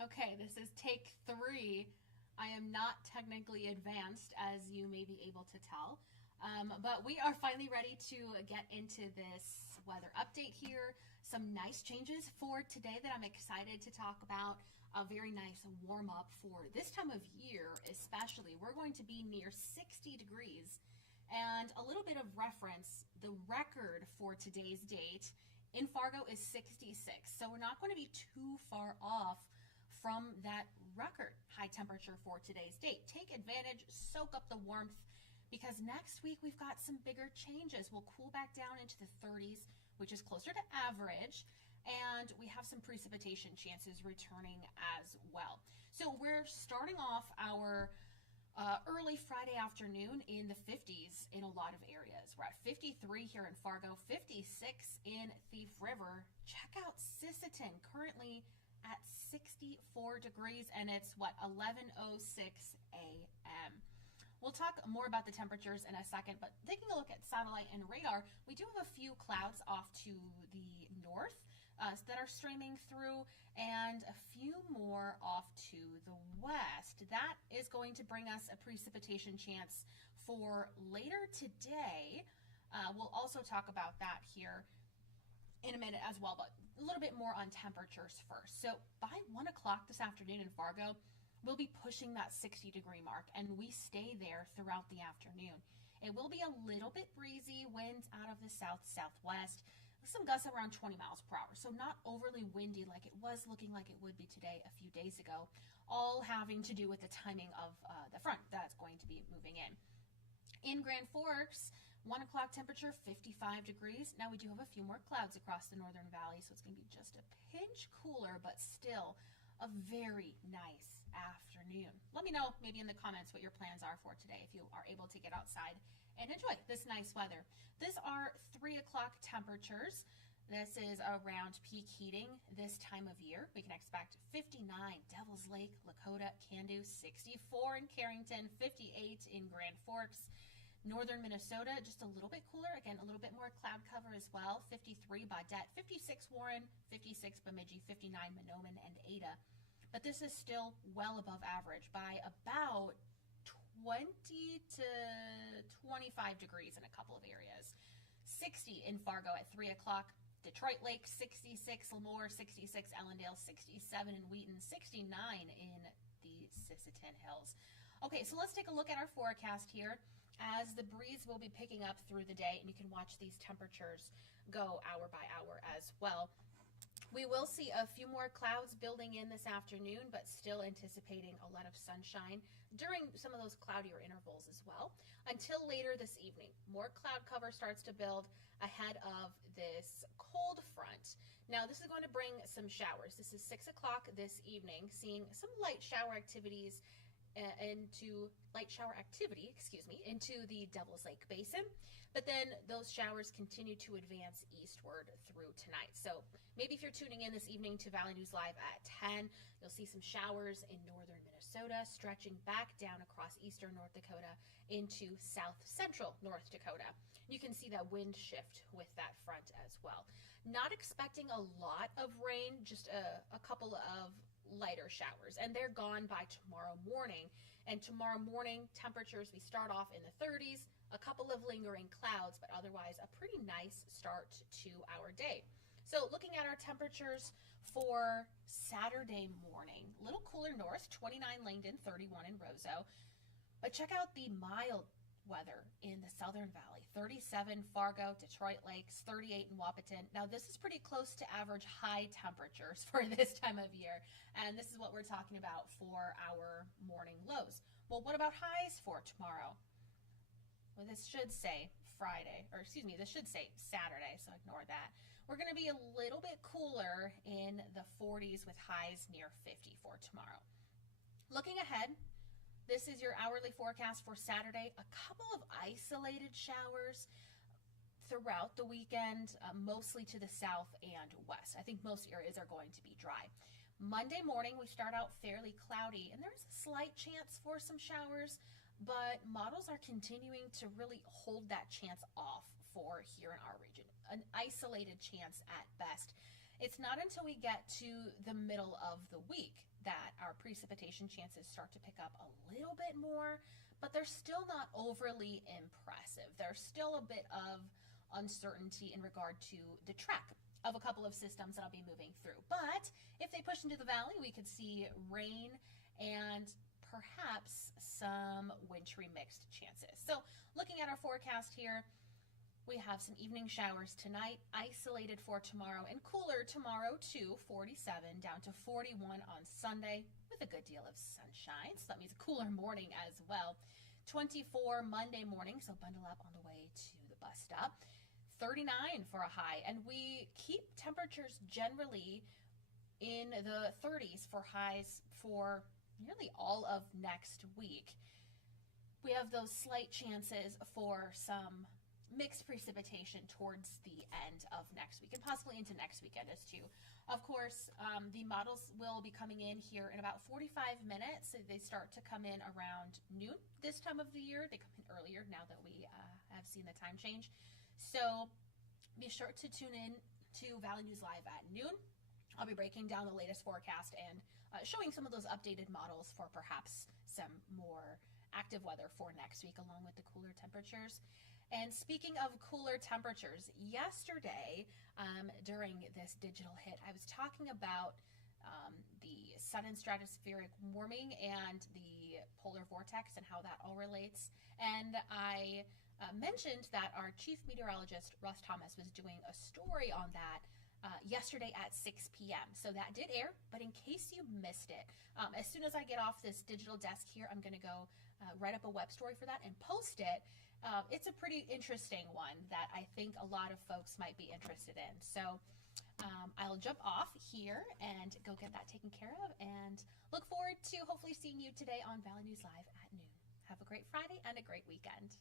Okay, this is take 3. I am not technically advanced, as you may be able to tell. But we are finally ready to get into this weather update here. Some nice changes for today that I'm excited to talk about. A very nice warm up for this time of year, especially. We're going to be near 60 degrees. And a little bit of reference, the record for today's date in Fargo is 66. So we're not going to be too far off from that record high temperature for today's date. Take advantage, soak up the warmth, because next week we've got some bigger changes. We'll cool back down into the 30s, which is closer to average, and we have some precipitation chances returning as well. So we're starting off our early Friday afternoon in the 50s in a lot of areas. We're at 53 here in Fargo, 56 in Thief River. Check out Sisseton, currently at 64 degrees, and it's 11:06 a.m. We'll talk more about the temperatures in a second, but taking a look at satellite and radar, we do have a few clouds off to the north that are streaming through, and a few more off to the west. That is going to bring us a precipitation chance for later today. We'll also talk about that here in a minute as well, but a little bit more on temperatures first. So by 1 o'clock this afternoon in Fargo, we'll be pushing that 60-degree mark, and we stay there throughout the afternoon. It will be a little bit breezy, winds out of the south-southwest, some gusts around 20 miles per hour, so not overly windy like it was looking like it would be today a few days ago, all having to do with the timing of the front that's going to be moving in. In Grand Forks, 1 o'clock temperature, 55 degrees. Now we do have a few more clouds across the northern valley, so it's going to be just a pinch cooler, but still a very nice afternoon. Let me know maybe in the comments what your plans are for today if you are able to get outside and enjoy this nice weather. These are 3 o'clock temperatures. This is around peak heating this time of year. We can expect 59 Devil's Lake, Lakota, can do 64 in Carrington, 58 in Grand Forks. Northern Minnesota, just a little bit cooler. Again, a little bit more cloud cover as well. 53 Baudette, 56 Warren, 56 Bemidji, 59 Mahnomen and Ada. But this is still well above average by about 20 to 25 degrees in a couple of areas. 60 in Fargo at 3 o'clock. Detroit Lake, 66 Lemoore, 66 Ellendale, 67 in Wheaton, 69 in the Sisseton Hills. Okay, so let's take a look at our forecast here as the breeze will be picking up through the day, and you can watch these temperatures go hour by hour as well. We will see a few more clouds building in this afternoon, but still anticipating a lot of sunshine during some of those cloudier intervals as well. Until later this evening, more cloud cover starts to build ahead of this cold front. Now, this is going to bring some showers. This is 6 o'clock this evening, seeing some light shower activity, into the Devil's Lake Basin, but then those showers continue to advance eastward through tonight. So maybe if you're tuning in this evening to Valley News Live at 10, you'll see some showers in northern Minnesota, stretching back down across eastern North Dakota into south central North Dakota. You can see that wind shift with that front as well. Not expecting a lot of rain, just a couple of lighter showers, and they're gone by tomorrow morning. And tomorrow morning temperatures, we start off in the 30s, a couple of lingering clouds, but otherwise a pretty nice start to our day. So looking at our temperatures for Saturday morning, a little cooler north, 29 Langdon, 31 in Roseau, but check out the mild weather in the Southern Valley. 37 Fargo, Detroit Lakes, 38 in Wahpeton. Now this is pretty close to average high temperatures for this time of year, and this is what we're talking about for our morning lows. Well, what about highs for tomorrow? Well, this should say this should say Saturday, so ignore that. We're going to be a little bit cooler in the 40s with highs near 50 for tomorrow. Looking ahead, this is your hourly forecast for Saturday. A couple of isolated showers throughout the weekend, mostly to the south and west. I think most areas are going to be dry. Monday morning, we start out fairly cloudy, and there's a slight chance for some showers, but models are continuing to really hold that chance off for here in our region. An isolated chance at best. It's not until we get to the middle of the week that our precipitation chances start to pick up a little bit more, but they're still not overly impressive. There's still a bit of uncertainty in regard to the track of a couple of systems that I'll be moving through. But if they push into the valley, we could see rain and perhaps some wintry mixed chances. So looking at our forecast here, we have some evening showers tonight, isolated for tomorrow, and cooler tomorrow too, 47 down to 41 on Sunday with a good deal of sunshine. So that means a cooler morning as well. 24 Monday morning, so bundle up on the way to the bus stop. 39 for a high, and we keep temperatures generally in the 30s for highs for nearly all of next week. We have those slight chances for some mixed precipitation towards the end of next week and possibly into next weekend as too. Of course, the models will be coming in here in about 45 minutes. They start to come in around noon this time of the year. They come in earlier now that we have seen the time change. So be sure to tune in to Valley News Live at noon. I'll be breaking down the latest forecast and showing some of those updated models for perhaps some more active weather for next week along with the cooler temperatures. And speaking of cooler temperatures, yesterday during this digital hit, I was talking about the sun and stratospheric warming and the polar vortex and how that all relates. And I mentioned that our chief meteorologist, Russ Thomas, was doing a story on that yesterday at 6 p.m. So that did air, but in case you missed it, as soon as I get off this digital desk here, I'm going to go write up a web story for that and post it. It's a pretty interesting one that I think a lot of folks might be interested in. So I'll jump off here and go get that taken care of and look forward to hopefully seeing you today on Valley News Live at noon. Have a great Friday and a great weekend.